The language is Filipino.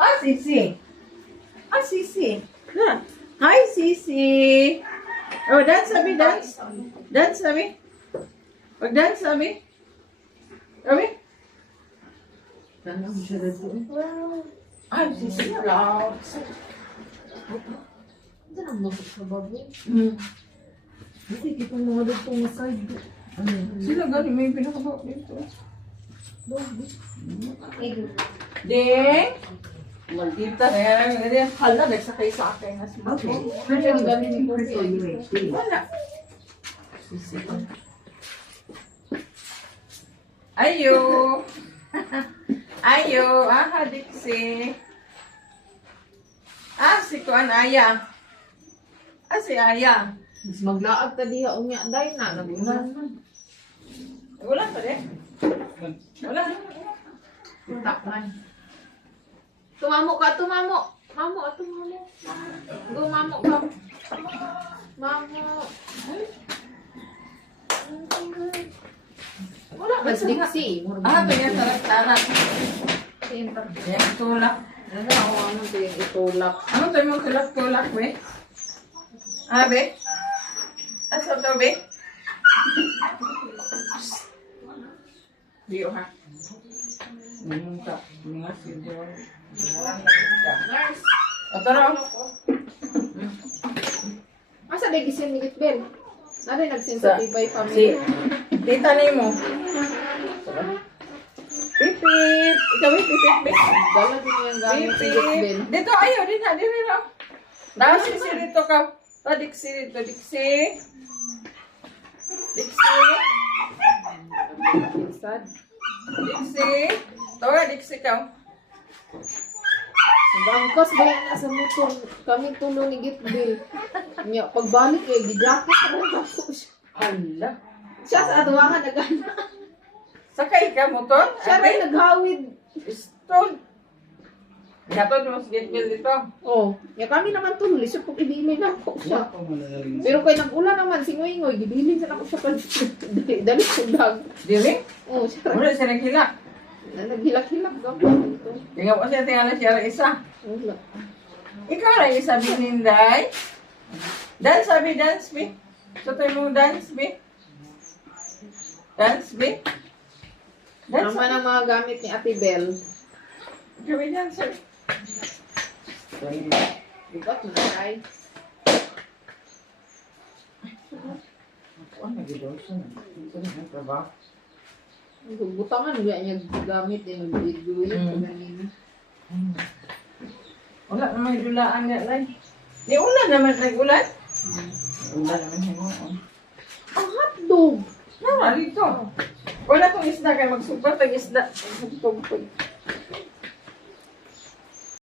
Ah, Sisi. Ah, Sisi. Yeah. Hi, Sisi. Oh, dance, Abi, dance. Dance, Abi. Mag-dance, Abi. Abi. Tanong siya dito. Ay, Sisi. Wow. Ito ang lubog sa baboy. Hindi, kita mga dito nga side. Sila galing may pinakabaw dito. Ego. Ding! Maldita na yan. Hala, nagsakay sa akin. Okay. Ano yung galing ni Kobe? Wala. Sisi. Ayo! Ayo! Aha, Dixie. Ah, si Kuan Aya. Ah, si Aya. Mas maglaag ta diha unya day na nagunan man. Wala pa rin. Wala. Utak man. Tumamo ka, tumamo. Mamo, tumamo. Gumamo ka. Mamo. Wala ba si Dixie? Ah, ganyan tarak-tarak. Center. Yan, tulak. Ano ano to yung itulak? Ano tayo mong tulak-tulak, be? Ah, be? Asa to, be? Diyo, ha? Ngayon ka. Mga siguro. Nurse. O, tara. Asa day gisin ni Gitbel? Nari nagsensitibay Si, family. tita ni mo. Pipit. Ikaw, pipit, be? Dala din yung gamit si Gitbel. Pipit. Dito, ayaw. Dito, dito. Dasi si dito ka. Diksi dito, diksi. Diksi. Sad. Diksi. Tawa, diksi ka. Bangkos ba yan sa motor? Kami tulo ni Gitbel. Nya pagbalik eh, gijakit na ako siya. Ala. Siya sa atuwangan nagana. Sakay ka motor? Siya rin naghawid. Stone. Gatod mo sa gate dito. Oh, ya kami naman tulo, lisod pag ibilin na ako siya. Pero kay nag-ulan naman, singoy-ngoy, gibilin sa ako siya dali sundag. Dili? Oh, siya Wala siya naghilak. naghilak-hilak gapon dito. Tingnan mo siya, tingnan siya rin isa. Wala. Ikaw rin isa bininday. Dance, sabi, dance, be. So tayo mong dance, be. Dance, be. Dance, Naman ang mga gamit ni Ate Bel. gawin dance, sir. Bigot mo na ay. Ano nag-idol siya? Ito na yung trabaho. Butangan nga niya gamit yung video yun. Ganun. Wala naman yung dulaan nga lang. Di ulan naman, nag-ulan. Ulan naman yung ulan. Ang hotdog! Naman, dito. Wala tong isda kaya magsupat ang isda. Magtugtog.